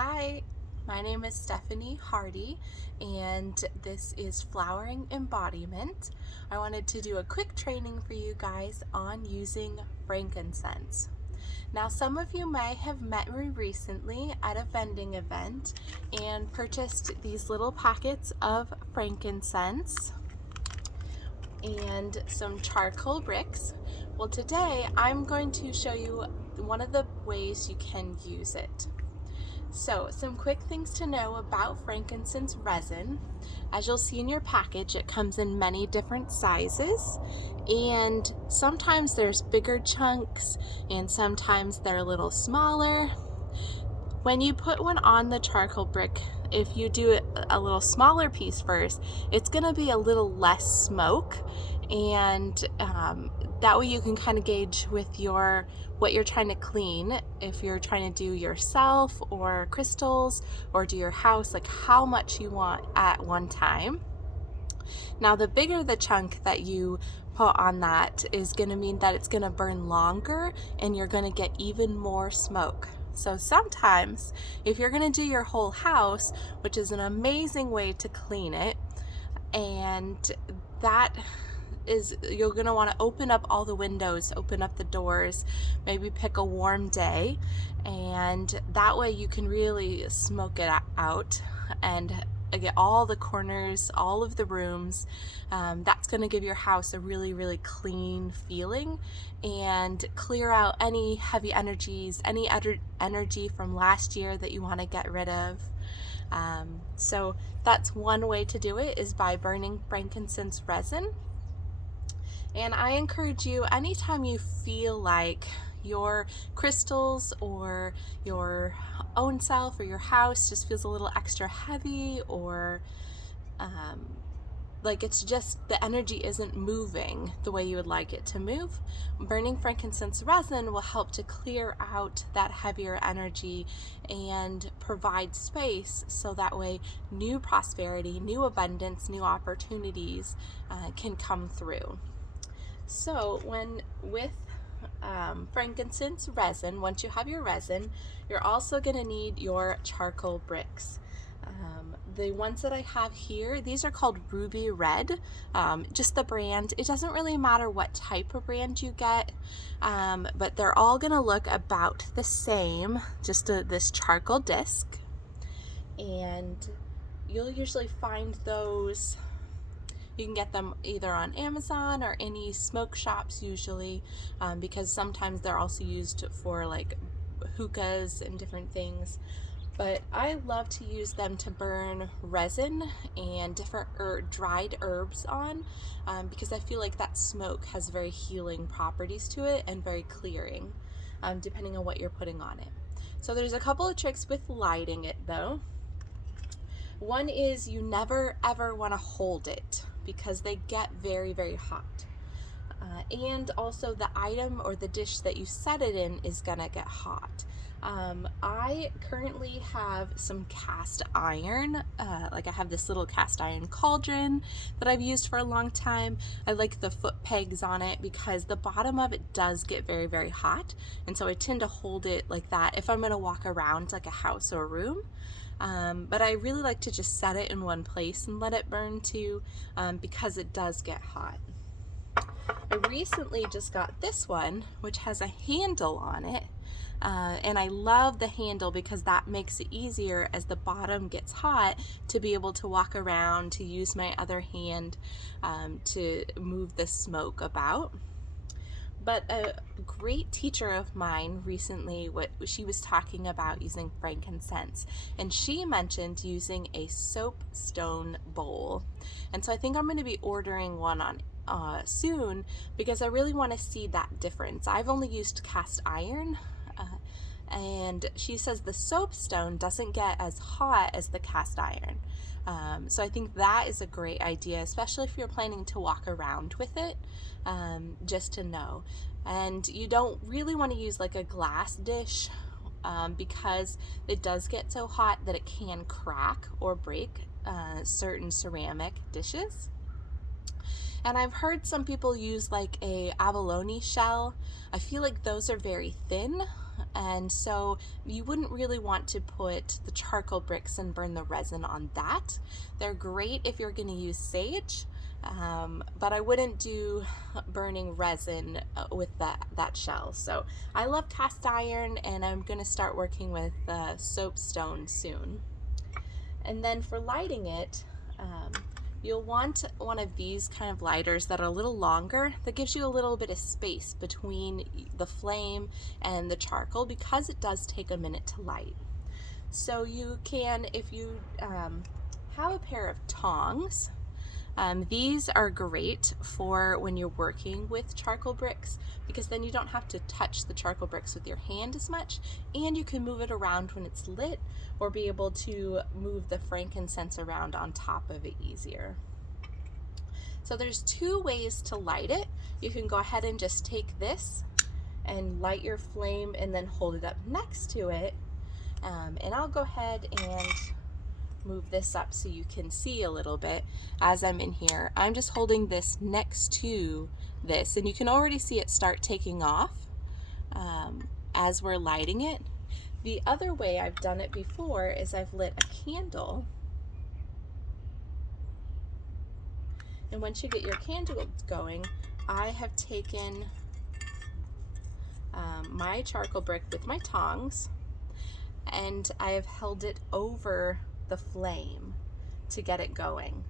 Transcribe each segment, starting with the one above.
Hi, my name is Stephanie Hardy, and this is Flowering Embodiment. I wanted to do a quick training for you guys on using frankincense. Now, some of you may have met me recently at a vending event and purchased these little packets of frankincense and some charcoal bricks. Well, today I'm going to show you one of the ways you can use it. So, some quick things to know about frankincense resin. As you'll see in your package, it comes in many different sizes, and sometimes there's bigger chunks and sometimes they're a little smaller. When you put one on the charcoal brick, if you do a little smaller piece first, it's going to be a little less smoke, and that way you can kind of gauge with what you're trying to clean. If you're trying to do yourself or crystals or do your house, like how much you want at one time. Now, the bigger the chunk that you put on that is going to mean that it's going to burn longer and you're going to get even more smoke. So sometimes if you're going to do your whole house, which is an amazing way to clean it, and that is, you're going to want to open up all the windows, open up the doors, maybe pick a warm day, and that way you can really smoke it out and get all the corners, all of the rooms. That's going to give your house a really clean feeling and clear out any heavy energies, any energy from last year that you want to get rid of. So that's one way to do it, is by burning frankincense resin. And I encourage you, anytime you feel like your crystals or your own self or your house just feels a little extra heavy, or like it's just the energy isn't moving the way you would like it to move, burning frankincense resin will help to clear out that heavier energy and provide space, so that way new prosperity, new abundance, new opportunities can come through. So with frankincense resin, once you have your resin, you're also going to need your charcoal bricks. The ones that I have here, these are called Ruby Red, just the brand. It doesn't really matter what type of brand you get, but they're all going to look about the same, just this charcoal disc. And you'll usually find those, you can get them either on Amazon or any smoke shops usually, because sometimes they're also used for like hookahs and different things. But I love to use them to burn resin and different dried herbs on, because I feel like that smoke has very healing properties to it and very clearing, depending on what you're putting on it. So there's a couple of tricks with lighting it though. One is you never ever want to hold it, because they get very hot. And also the item or the dish that you set it in is gonna get hot. I currently have some cast iron, like I have this little cast iron cauldron that I've used for a long time. I like the foot pegs on it because the bottom of it does get very hot, and so I tend to hold it like that if I'm gonna walk around like a house or a room. But I really like to just set it in one place and let it burn too, because it does get hot. I recently just got this one, which has a handle on it, and I love the handle because that makes it easier as the bottom gets hot to be able to walk around, to use my other hand to move the smoke about. But a great teacher of mine recently, she was talking about using frankincense, and she mentioned using a soapstone bowl. And so I think I'm going to be ordering one on soon, because I really want to see that difference. I've only used cast iron, and she says the soapstone doesn't get as hot as the cast iron. So I think that is a great idea, especially if you're planning to walk around with it, just to know. And you don't really want to use like a glass dish, because it does get so hot that it can crack or break certain ceramic dishes. And I've heard some people use like a abalone shell. I feel like those are very thin, and so you wouldn't really want to put the charcoal bricks and burn the resin on that. They're great if you're going to use sage, but I wouldn't do burning resin with that shell. So I love cast iron, and I'm going to start working with soapstone soon. And then for lighting it, you'll want one of these kind of lighters that are a little longer, that gives you a little bit of space between the flame and the charcoal, because it does take a minute to light. So you can, if you have a pair of tongs, these are great for when you're working with charcoal bricks, because then you don't have to touch the charcoal bricks with your hand as much, and you can move it around when it's lit, or be able to move the frankincense around on top of it easier. So there's two ways to light it. You can go ahead and just take this and light your flame and then hold it up next to it. And I'll go ahead and move this up so you can see a little bit as I'm in here. I'm just holding this next to this, and you can already see it start taking off as we're lighting it. The other way I've done it before is I've lit a candle, and once you get your candle going, I have taken my charcoal brick with my tongs, and I have held it over the flame to get it going.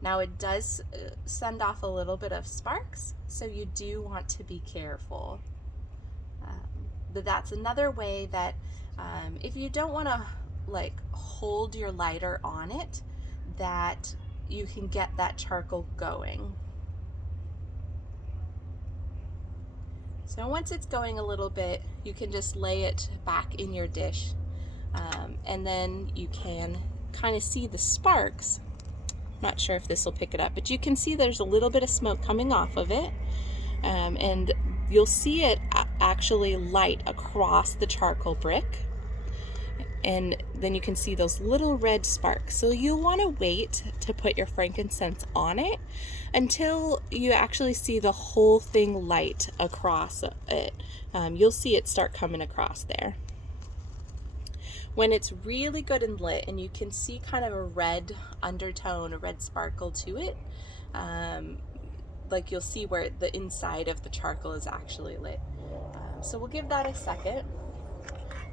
Now it does send off a little bit of sparks, so you do want to be careful. But that's another way that if you don't want to like hold your lighter on it, that you can get that charcoal going. So once it's going a little bit, you can just lay it back in your dish, and then you can kind of see the sparks. Not sure if this will pick it up, but you can see there's a little bit of smoke coming off of it, and you'll see it actually light across the charcoal brick, and then you can see those little red sparks. So you'll want to wait to put your frankincense on it until you actually see the whole thing light across it. You'll see it start coming across there. When it's really good and lit, and you can see kind of a red undertone, a red sparkle to it, like you'll see where the inside of the charcoal is actually lit. So we'll give that a second.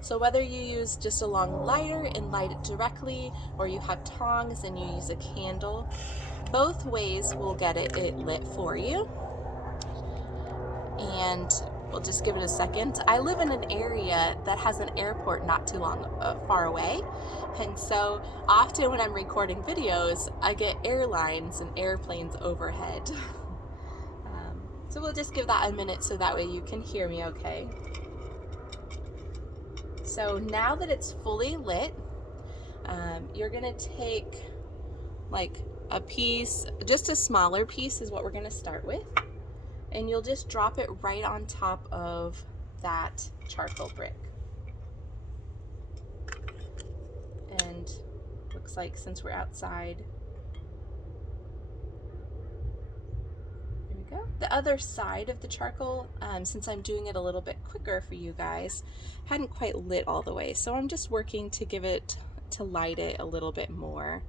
So whether you use just a long lighter and light it directly, or you have tongs and you use a candle, both ways will get it lit for you. And we'll just give it a second. I live in an area that has an airport not too far away, and so often when I'm recording videos, I get airlines and airplanes overhead. So we'll just give that a minute so that way you can hear me okay. So now that it's fully lit, you're gonna take like a piece, just a smaller piece is what we're gonna start with, and you'll just drop it right on top of that charcoal brick. And looks like since we're outside, there we go. The other side of the charcoal, since I'm doing it a little bit quicker for you guys, hadn't quite lit all the way, so I'm just working to give it, to light it a little bit more.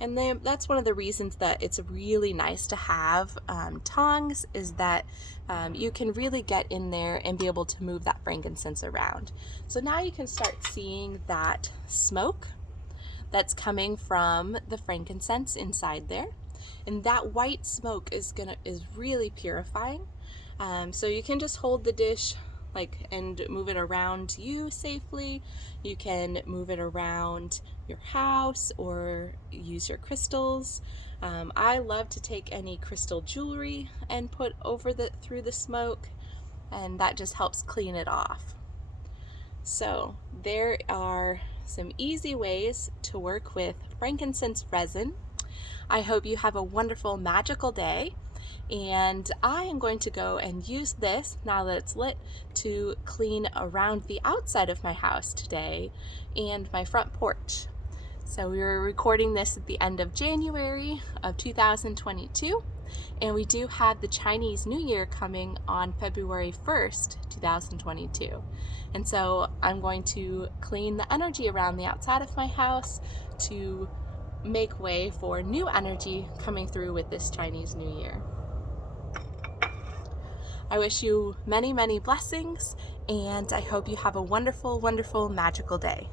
And then that's one of the reasons that it's really nice to have tongs, is that you can really get in there and be able to move that frankincense around. So now you can start seeing that smoke that's coming from the frankincense inside there, and that white smoke is really purifying. So you can just hold the dish and move it around you safely. You can move it around your house or use your crystals. I love to take any crystal jewelry and put over through the smoke, and that just helps clean it off. So there are some easy ways to work with frankincense resin. I hope you have a wonderful, magical day. And I am going to go and use this, now that it's lit, to clean around the outside of my house today and my front porch. So we were recording this at the end of January of 2022, and we do have the Chinese New Year coming on February 1st, 2022. And so I'm going to clean the energy around the outside of my house to make way for new energy coming through with this Chinese New Year. I wish you many, many blessings, and I hope you have a wonderful, wonderful, magical day.